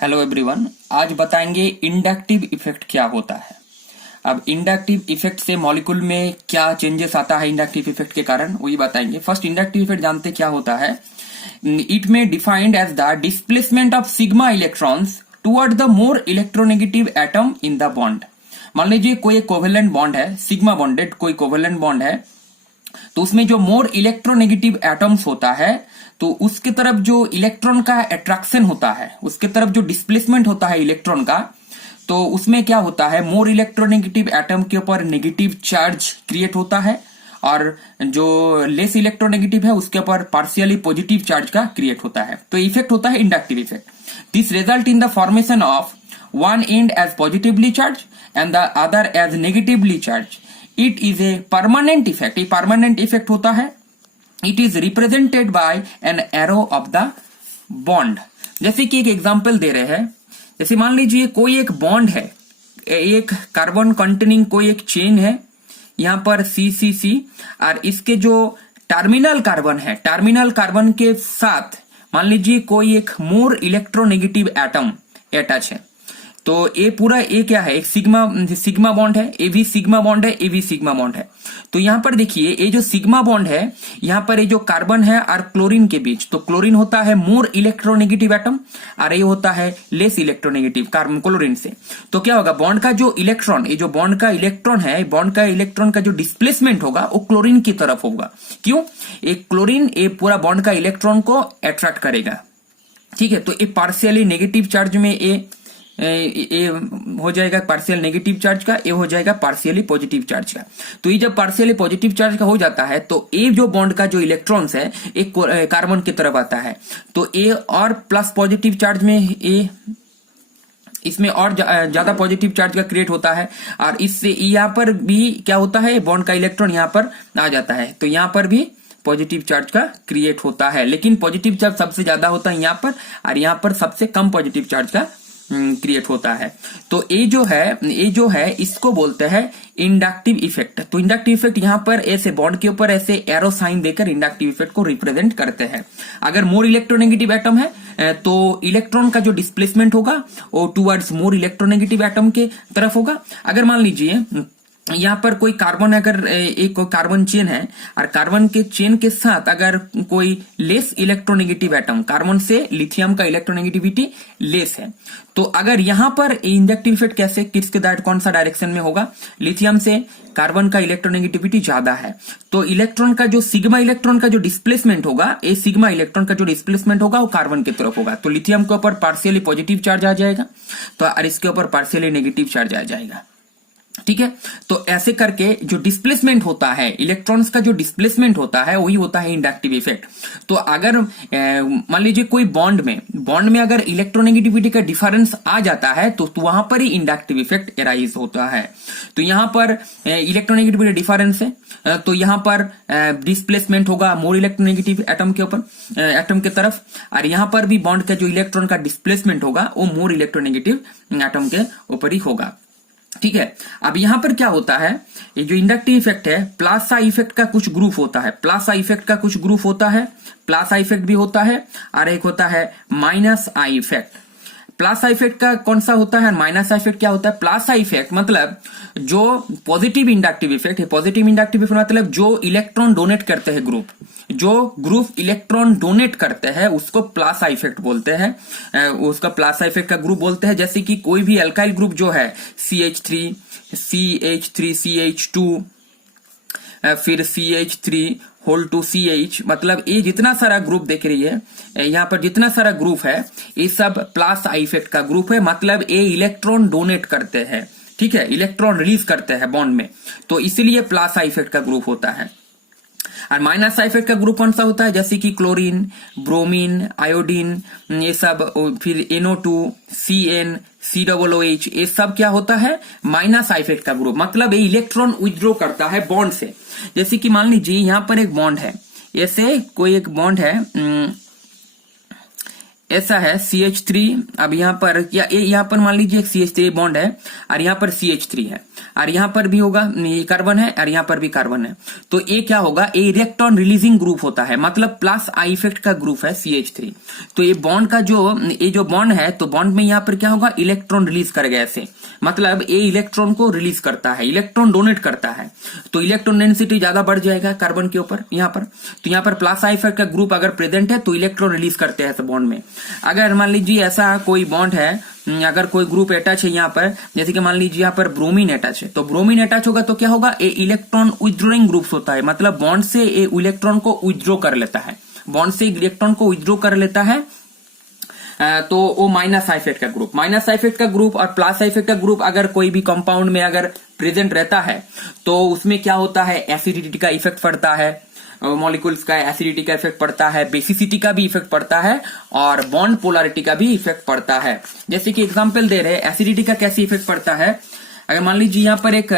Hello everyone, आज बताएंगे inductive effect क्या होता है। अब इंडक्टिव इफेक्ट से मॉलिक्यूल में क्या चेंजेस आता है इंडक्टिव इफेक्ट के कारण, वही बताएंगे। फर्स्ट, इंडक्टिव इफेक्ट जानते क्या होता है। इट में defined as the displacement of sigma electrons toward the more electronegative atom in the bond. मान लीजिए कोई एक कोवेलेंट बॉन्ड है, सिग्मा बॉन्डेड कोई कोवेलेंट बॉन्ड है, तो उसमें जो मोर इलेक्ट्रोनेगेटिव एटम्स होता है तो उसके तरफ जो इलेक्ट्रॉन का अट्रैक्शन होता है, उसके तरफ जो डिस्प्लेसमेंट होता है इलेक्ट्रॉन का, तो उसमें क्या होता है, मोर इलेक्ट्रोनेगेटिव एटम के ऊपर नेगेटिव चार्ज क्रिएट होता है और जो लेस इलेक्ट्रोनेगेटिव है उसके ऊपर पार्शियली पॉजिटिव चार्ज का क्रिएट होता है। तो इफेक्ट होता है inductive effect. This result in the formation of one end as positively charge and the other एज negatively charge. It is a permanent effect. ये परमानेंट इफेक्ट होता है। It is represented by an arrow of the bond. जैसे कि एक example दे रहे हैं, जैसे मान लीजिए कोई एक बॉन्ड है, एक कार्बन कंटेनिंग कोई एक चेन है, यहां पर CCC, और इसके जो टर्मिनल कार्बन है, टर्मिनल कार्बन के साथ मान लीजिए कोई एक मोर इलेक्ट्रोनेगेटिव एटम अटैच है। तो ये पूरा ये क्या है, एक सिग्मा बॉन्ड है, ये भी सिग्मा बॉन्ड है, ये भी सिग्मा बॉन्ड है। तो यहां पर देखिए ये जो सिग्मा बॉन्ड है, यहां पर ये जो कार्बन है और क्लोरीन के बीच, तो क्लोरीन होता है मोर इलेक्ट्रोनेगेटिव एटम और ये होता है लेस इलेक्ट्रोनेगेटिव कार्बन क्लोरीन से। तो क्या होगा, बॉन्ड का जो इलेक्ट्रॉन, ये जो बॉन्ड का इलेक्ट्रॉन है, बॉन्ड का इलेक्ट्रॉन का जो डिस्प्लेसमेंट होगा वो क्लोरीन की तरफ होगा। क्यों? एक क्लोरीन ये पूरा बॉन्ड का इलेक्ट्रॉन को अट्रैक्ट करेगा। ठीक है, तो ये पार्शियली नेगेटिव चार्ज में ये हो जाएगा पार्शियल नेगेटिव चार्ज का, ये हो जाएगा पार्शियली पॉजिटिव चार्ज का। तो ये जब पार्शियली पॉजिटिव चार्ज का हो जाता है तो ये जो बॉन्ड का जो इलेक्ट्रॉन्स है एक कार्बन की तरफ आता है, तो ये और प्लस पॉजिटिव चार्ज में ये इसमें और ज्यादा पॉजिटिव चार्ज का क्रिएट होता है और इससे यहाँ पर भी क्या होता है, बॉन्ड का इलेक्ट्रॉन यहाँ पर आ जाता है, तो यहाँ पर भी पॉजिटिव चार्ज का क्रिएट होता है। लेकिन पॉजिटिव चार्ज सबसे ज्यादा होता है यहाँ पर और यहाँ पर सबसे कम पॉजिटिव चार्ज का क्रिएट होता है। तो ये जो है इसको बोलते हैं इंडक्टिव इफेक्ट। तो इंडक्टिव इफेक्ट यहाँ पर ऐसे बॉन्ड के ऊपर ऐसे एरो साइन देकर इंडक्टिव इफेक्ट को रिप्रेजेंट करते हैं। अगर मोर इलेक्ट्रोनेगेटिव एटम है तो इलेक्ट्रॉन का जो डिस्प्लेसमेंट होगा वो टुवर्ड्स मोर इलेक्ट्रोनेगेटिव एटम के तरफ होगा। अगर मान लीजिए यहाँ पर कोई कार्बन, अगर एक कोई कार्बन चेन है और कार्बन के चेन के साथ अगर कोई लेस इलेक्ट्रोनेगेटिव एटम, कार्बन से लिथियम का इलेक्ट्रोनेगेटिविटी लेस है, तो अगर यहाँ पर इंडक्टिव इफेक्ट कैसे, कौन सा डायरेक्शन में होगा, लिथियम से कार्बन का इलेक्ट्रोनेगेटिविटी ज्यादा है, तो इलेक्ट्रॉन का जो सिग्मा इलेक्ट्रॉन का जो डिस्प्लेसमेंट होगा, ये सिग्मा इलेक्ट्रॉन का जो डिस्प्लेसमेंट होगा वो कार्बन की तरफ होगा। तो लिथियम के ऊपर पार्शियली पॉजिटिव चार्ज आ जाएगा, तो और इसके ऊपर पार्शियली नेगेटिव चार्ज आ जाएगा। ठीक है, तो ऐसे करके जो डिस्प्लेसमेंट होता है, इलेक्ट्रॉन्स का जो डिस्प्लेसमेंट होता है वही होता है इंडक्टिव इफेक्ट। तो अगर मान लीजिए कोई बॉन्ड में अगर इलेक्ट्रोनेगेटिविटी का डिफरेंस आ जाता है तो वहां पर ही इंडक्टिव इफेक्ट एराइज होता है। तो यहां पर इलेक्ट्रोनेगेटिविटी डिफरेंस है, तो यहां पर डिस्प्लेसमेंट होगा मोर इलेक्ट्रोनेगेटिव एटम के ऊपर, एटम के तरफ, और यहां पर भी बॉन्ड का जो इलेक्ट्रॉन का डिस्प्लेसमेंट होगा वो मोर इलेक्ट्रोनेगेटिव एटम के ऊपर ही होगा। ठीक है, अब यहां पर क्या होता है, ये जो इंडक्टिव इफेक्ट है, प्लस आई इफेक्ट का कुछ ग्रुप होता है, प्लस आई इफेक्ट का कुछ ग्रुप होता है, प्लस आई इफेक्ट भी होता है और एक होता है minus I effect. Plus I effect का कौन सा होता है, माइनस आई इफेक्ट क्या होता है। प्लस आई इफेक्ट मतलब जो पॉजिटिव इंडक्टिव इफेक्ट है, पॉजिटिव इंडक्टिव इफेक्ट मतलब जो इलेक्ट्रॉन डोनेट करते हैं ग्रुप, जो ग्रुप इलेक्ट्रॉन डोनेट करते हैं उसको प्लस आई इफेक्ट बोलते हैं, उसका प्लस आई इफेक्ट का ग्रुप बोलते हैं। जैसे कि कोई भी अल्काइल ग्रुप जो है CH3 CH2 फिर CH3 होल टू CH, मतलब ये जितना सारा ग्रुप देख रही है, यहाँ पर जितना सारा ग्रुप है ये सब प्लस आई इफेक्ट का ग्रुप है, मतलब ये इलेक्ट्रॉन डोनेट करते हैं। ठीक है, इलेक्ट्रॉन रिलीज करते हैं बॉन्ड में, तो इसीलिए प्लस आई इफेक्ट का ग्रुप होता है। और माइनस आई इफेक्ट का ग्रुप कौन सा होता है, जैसे कि क्लोरीन, ब्रोमीन, आयोडीन, ये सब, फिर NO2 CN COOH, ये सब क्या होता है, माइनस आई इफेक्ट का ग्रुप, मतलब ये इलेक्ट्रॉन विथड्रॉ करता है बॉन्ड से। जैसे कि मान लीजिए यहाँ पर एक बॉन्ड है, ऐसे कोई एक बॉन्ड है, ऐसा है CH3, अब यहाँ पर या यहाँ पर मान लीजिए एक CH3 बॉन्ड है और यहाँ पर CH3 है और यहाँ पर भी होगा, ये कार्बन है और यहाँ पर भी कार्बन है। तो ये क्या होगा, ये इलेक्ट्रॉन रिलीजिंग ग्रुप होता है, मतलब प्लस आई इफेक्ट का ग्रुप है CH3। तो ये बॉन्ड का ये जो बॉन्ड है, तो बॉन्ड में यहाँ पर क्या होगा, इलेक्ट्रॉन रिलीज करेगा ऐसे, मतलब ये इलेक्ट्रॉन को रिलीज करता है, इलेक्ट्रॉन डोनेट करता है। तो इलेक्ट्रॉन डेंसिटी ज्यादा बढ़ जाएगा कार्बन के ऊपर यहाँ पर। तो यहाँ पर प्लस आई इफेक्ट का ग्रुप अगर प्रेजेंट है तो इलेक्ट्रॉन रिलीज करते हैं बॉन्ड में। अगर मान लीजिए ऐसा कोई बॉन्ड है, अगर कोई ग्रुप अटैच है यहाँ पर, जैसे कि मान लीजिए यहाँ पर ब्रोमीन अटैच है, तो ब्रोमीन अटैच होगा तो क्या होगा, ये इलेक्ट्रॉन विथड्रॉइंग ग्रुप्स होता है, मतलब बॉन्ड से ये इलेक्ट्रॉन को विथड्रॉ कर लेता है, बॉन्ड से इलेक्ट्रॉन को विथड्रॉ कर लेता है। तो वो माइनस आई इफेक्ट का ग्रुप, माइनस आई इफेक्ट का ग्रुप और प्लस आई इफेक्ट का ग्रुप अगर कोई भी कंपाउंड में अगर प्रेजेंट रहता है तो उसमें क्या होता है, एसिडिटी का इफेक्ट पड़ता है, मॉलिक्यूल्स का एसिडिटी का इफेक्ट पड़ता है, बेसिसिटी का भी इफेक्ट पड़ता है और बॉन्ड पोलैरिटी का भी इफेक्ट पड़ता है। जैसे कि एग्जांपल दे रहे हैं, एसिडिटी का कैसे इफेक्ट पड़ता है। अगर मान लीजिए यहाँ पर एक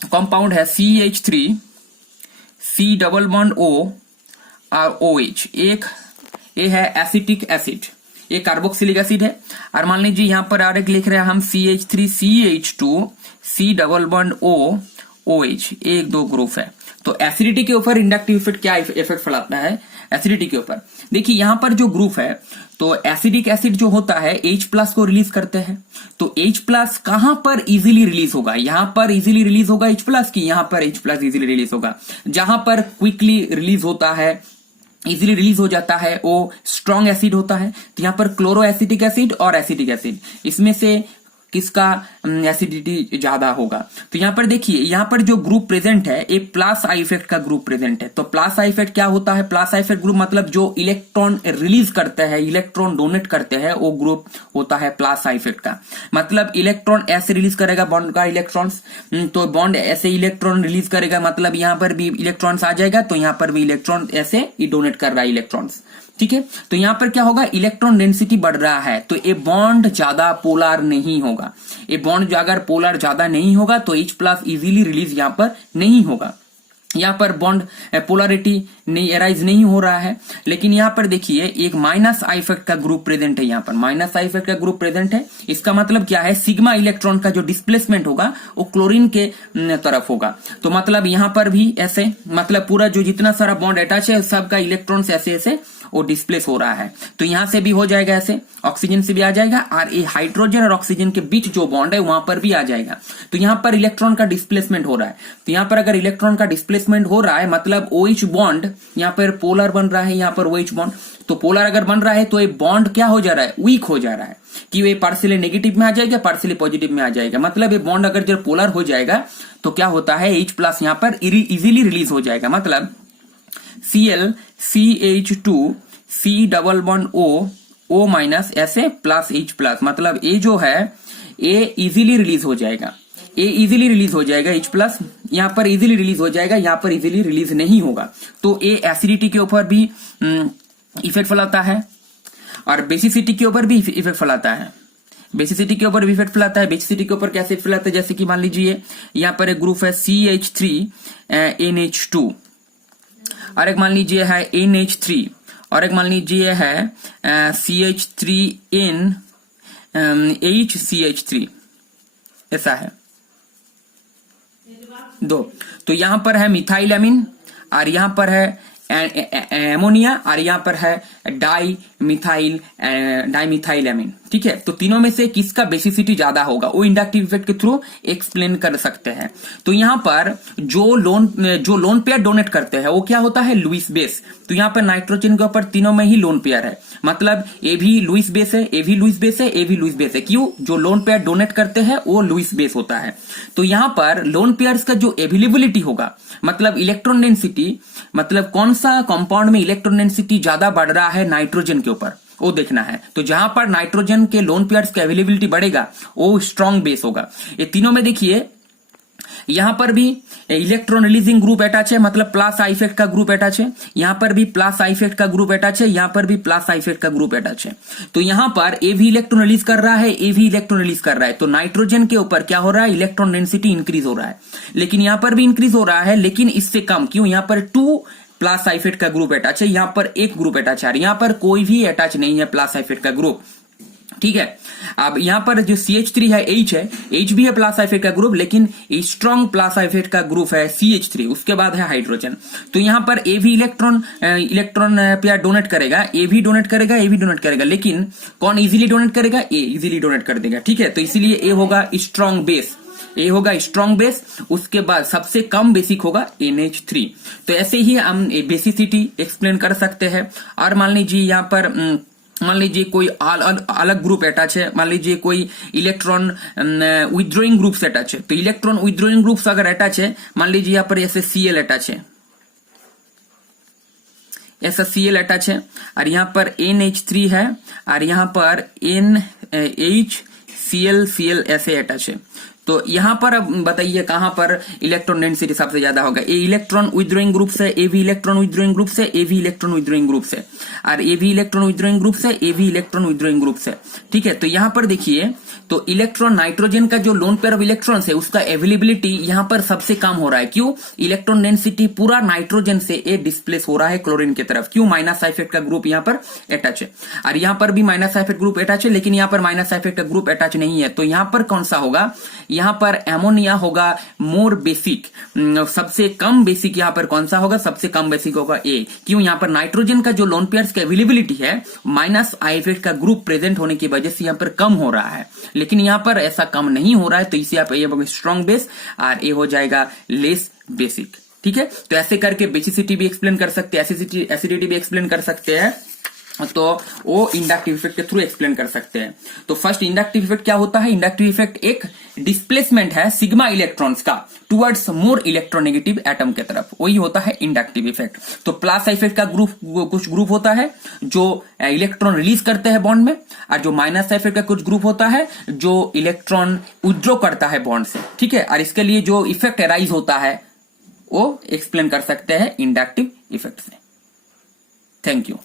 कंपाउंड है CH3 C double bond O और OH, एक ये है एसिटिक एसिड, ये कार्बोक्सिलिक एसिड है। और मान लीजिए यहाँ पर और एक लिख रहे हैं हम CH3 CH2 C double bond O OH, एक दो ग्रुप है। तो एसिडिटी के ऊपर इंडक्टिव इफेक्ट क्या इफेक्ट फैलाता है, एसिडिटी के ऊपर देखिए यहाँ पर जो ग्रुप है, तो एसिडिक एसिड जो होता है H प्लस को रिलीज करते हैं। तो H प्लस कहां पर इजीली रिलीज होगा, यहाँ पर इजीली रिलीज होगा H प्लस की, यहाँ पर H प्लस इजीली रिलीज होगा। जहां पर क्विकली रिलीज होता है, इजीली रिलीज हो जाता है, वो स्ट्रॉन्ग एसिड होता है। तो यहाँ पर क्लोरो एसिटिक एसिड और एसिटिक एसिड, इसमें से किसका एसिडिटी ज्यादा होगा। तो यहाँ पर देखिए, यहाँ पर जो ग्रुप प्रेजेंट है ये प्लस आई इफेक्ट का ग्रुप प्रेजेंट है। तो प्लस आई इफेक्ट क्या होता है, प्लस आई इफेक्ट ग्रुप मतलब जो इलेक्ट्रॉन रिलीज करते हैं, इलेक्ट्रॉन डोनेट करते हैं, वो ग्रुप होता है प्लस आई इफेक्ट का। मतलब इलेक्ट्रॉन ऐसे रिलीज करेगा बॉन्ड का इलेक्ट्रॉन्स, तो बॉन्ड ऐसे इलेक्ट्रॉन रिलीज करेगा, मतलब यहाँ पर भी इलेक्ट्रॉन्स आ जाएगा, तो यहाँ पर भी इलेक्ट्रॉन ऐसे ही डोनेट कर रहा है इलेक्ट्रॉन्स, ठीक है। तो यहां पर क्या होगा, इलेक्ट्रॉन डेंसिटी बढ़ रहा है, तो ये बॉन्ड ज्यादा पोलर नहीं होगा। ये बॉन्ड अगर पोलर ज्यादा नहीं होगा तो H प्लस इजीली रिलीज यहां पर नहीं होगा, यहाँ पर बॉन्ड पोलरिटी नहीं अराइज नहीं हो रहा है। लेकिन यहाँ पर देखिए एक माइनस आई इफेक्ट का ग्रुप प्रेजेंट है, यहाँ पर माइनस आई इफेक्ट का ग्रुप प्रेजेंट है। इसका मतलब क्या है, सिग्मा इलेक्ट्रॉन का जो डिस्प्लेसमेंट होगा वो क्लोरीन के तरफ होगा। तो मतलब यहाँ पर भी ऐसे, मतलब पूरा जो जितना सारा बॉन्ड अटैच है सबका इलेक्ट्रॉन ऐसे ऐसे वो डिस्प्लेस हो रहा है। तो यहां से भी हो जाएगा ऐसे, ऑक्सीजन से भी आ जाएगा, और ये हाइड्रोजन और ऑक्सीजन के बीच जो बॉन्ड है वहां पर भी आ जाएगा। तो यहां पर इलेक्ट्रॉन का डिस्प्लेसमेंट हो रहा है। तो यहां पर अगर इलेक्ट्रॉन का डिस्प्लेसमेंट हो रहा है मतलब OH बॉन्ड यहां पर पोलर बन रहा है, यहां पर OH बॉन्ड, तो पोलर अगर बन रहा है तो ये बॉन्ड क्या हो जा रहा है, वीक हो जा रहा है, कि ये पार्शियली नेगेटिव में आ जाएगा, पार्शियली पॉजिटिव में आ जाएगा। मतलब ये बॉन्ड अगर जब पोलर हो जाएगा तो क्या होता है, H प्लस यहां पर इजीली रिलीज हो जाएगा। मतलब Cl CH2 C double bond O minus ऐसे प्लस H प्लस, मतलब ये जो है ये इजीली रिलीज हो जाएगा, ये इजीली रिलीज हो जाएगा H प्लस, यहाँ पर इजीली रिलीज हो जाएगा, यहाँ पर इजीली रिलीज नहीं होगा। तो ये एसिडिटी के ऊपर भी इफेक्ट फैलाता है और बेसिसिटी के ऊपर भी इफेक्ट फैलाता है। बेसिसिटी के ऊपर भी इफेक्ट फैलाता है। बेसिसिटी के ऊपर कैसे फैलाता है, जैसे कि मान लीजिए यहाँ पर एक ग्रुप है CH3 NH2 और एक मान लीजिए है NH3 और एक मान लीजिए है CH3N HCH3, ऐसा है दो। तो यहां पर है मिथाइल एमीन और यहां पर है एमोनिया और यहां पर है डाई मिथाइल एमीन, ठीक है। तो तीनों में से किसका बेसिसिटी ज्यादा होगा वो इंडक्टिव इफेक्ट के थ्रू एक्सप्लेन कर सकते हैं। तो यहां पर जो लोन पेयर डोनेट करते हैं वो क्या होता है, लुईस बेस। तो यहां पर नाइट्रोजन के ऊपर तीनों में ही लोन पेयर है, मतलब ए भी लुईस बेस है, ए भी लुईस बेस है, ए भी लुईस बेस है। क्यों, जो लोन पेयर डोनेट करते हैं वो लुईस बेस होता है। तो यहां पर लोन पेयर्स का जो अवेलेबिलिटी होगा, मतलब इलेक्ट्रॉन डेंसिटी, मतलब कौन सा कंपाउंड में इलेक्ट्रॉन डेंसिटी ज्यादा बढ़ रहा है नाइट्रोजन के ऊपर, वो देखना है। तो जहां पर नाइट्रोजन के लोन पेयर्स की अवेलेबिलिटी बढ़ेगा वो स्ट्रॉन्ग बेस होगा। ये तीनों में देखिए यहां पर भी इलेक्ट्रॉन रिलीजिंग ग्रुप अटैच है, मतलब प्लस आई इफेक्ट का ग्रुप अटैच है। यहां पर भी प्लस आई इफेक्ट का ग्रुप अटैच है, यहां पर भी प्लस आई इफेक्ट का ग्रुप अटैच है। तो यहां पर ए भी इलेक्ट्रॉन रिलीज कर रहा है, ए भी इलेक्ट्रॉन रिलीज कर रहा है। तो नाइट्रोजन के ऊपर क्या हो रहा है, इलेक्ट्रॉन डेंसिटी इंक्रीज हो रहा है। लेकिन यहां पर भी इंक्रीज हो रहा है, लेकिन इससे कम। क्यों, यहां पर 2 प्लस साइफेट का ग्रुप अटैच है, यहां पर एक ग्रुप अटैच है, यहां पर कोई भी अटैच नहीं है प्लस साइफेट का ग्रुप, ठीक है। अब यहां पर जो CH3 है H भी है प्लस साइफेट का ग्रुप, लेकिन स्ट्रॉन्ग प्लस साइफेट का ग्रुप है CH3, उसके बाद है हाइड्रोजन। तो यहां पर ए भी इलेक्ट्रॉन पेयर डोनेट करेगा, ए भी डोनेट करेगा, ए भी डोनेट करेगा, लेकिन कौन इजीली डोनेट करेगा? ए इजीली डोनेट कर देगा, ठीक है। तो इसीलिए ए होगा स्ट्रॉन्ग बेस, ए होगा स्ट्रॉन्ग बेस, उसके बाद सबसे कम बेसिक होगा NH3। तो ऐसे ही हम बेसिसिटी एक्सप्लेन कर सकते हैं। और मान लीजिए यहाँ पर मान लीजिए कोई अलग ग्रुप अटैच है, मान लीजिए कोई इलेक्ट्रॉन विथड्रॉइंग ग्रुप से अटैच है, तो इलेक्ट्रॉन विथड्रॉइंग ग्रुप से अगर अटैच है, मान लीजिए यहाँ पर ऐसे Cl अटैच है, ऐसा Cl अटैच है, और यहाँ पर NH3 है, और यहाँ पर NHCl ऐसे अटैच है। तो यहां पर अब बताइए कहां पर इलेक्ट्रॉन डेंसिटी सबसे ज्यादा होगा? ए इलेक्ट्रॉन विथड्रॉइंग ग्रुप से, ए भी इलेक्ट्रॉन विथड्रॉइंग ग्रुप से, ए भी इलेक्ट्रॉन विथड्रॉइंग ग्रुप से, और ए भी इलेक्ट्रॉन विथड्रॉइंग ग्रुप से, ए भी इलेक्ट्रॉन विथड्रॉइंग ग्रुप से, ठीक है। तो यहां पर देखिए, तो इलेक्ट्रॉन नाइट्रोजन का जो लोन पेयर ऑफ इलेक्ट्रॉन्स है उसका अवेलेबिलिटी यहां पर सबसे कम हो रहा है। क्यों? इलेक्ट्रॉन डेंसिटी पूरा नाइट्रोजन से ए डिस्प्लेस हो रहा है क्लोरीन की तरफ। क्यों? माइनस साइफेट का ग्रुप यहां पर अटैच है, और यहां पर भी माइनस साइफेट ग्रुप अटैच है, लेकिन यहां पर माइनस साइफेट का ग्रुप अटैच नहीं है। तो यहां पर कौन सा होगा? यहां पर एमोनिया होगा मोर बेसिक, सबसे कम बेसिक यहां पर कौन सा होगा? सबसे कम बेसिक होगा ए। क्यों? यहां पर नाइट्रोजन का जो लोन पेयर्स की अवेलेबिलिटी है माइनस साइफेट का ग्रुप प्रेजेंट होने की वजह से यहां पर कम हो रहा है, लेकिन यहां पर ऐसा कम नहीं हो रहा है। तो इसे आप ये स्ट्रॉन्ग बेस और ए हो जाएगा लेस बेसिक, ठीक है। तो ऐसे करके बेसिसिटी भी एक्सप्लेन कर सकते हैं, एसिडिटी भी एक्सप्लेन कर सकते हैं, तो वो इंडक्टिव इफेक्ट के थ्रू एक्सप्लेन कर सकते हैं। तो फर्स्ट इंडक्टिव इफेक्ट क्या होता है? इंडक्टिव इफेक्ट एक डिस्प्लेसमेंट है सिग्मा इलेक्ट्रॉन्स का टुवर्ड्स मोर इलेक्ट्रोनेगेटिव एटम के तरफ, वही होता है इंडक्टिव इफेक्ट। तो प्लस साइफेट का ग्रुप, कुछ ग्रुप होता है जो इलेक्ट्रॉन रिलीज करते हैं बॉन्ड में, और जो माइनस साइफेट का कुछ ग्रुप होता है जो इलेक्ट्रॉन विथड्रॉ करता है बॉन्ड से, ठीक है। और इसके लिए जो इफेक्ट अराइज होता है वो एक्सप्लेन कर सकते हैं इंडक्टिव इफेक्ट से। Thank you.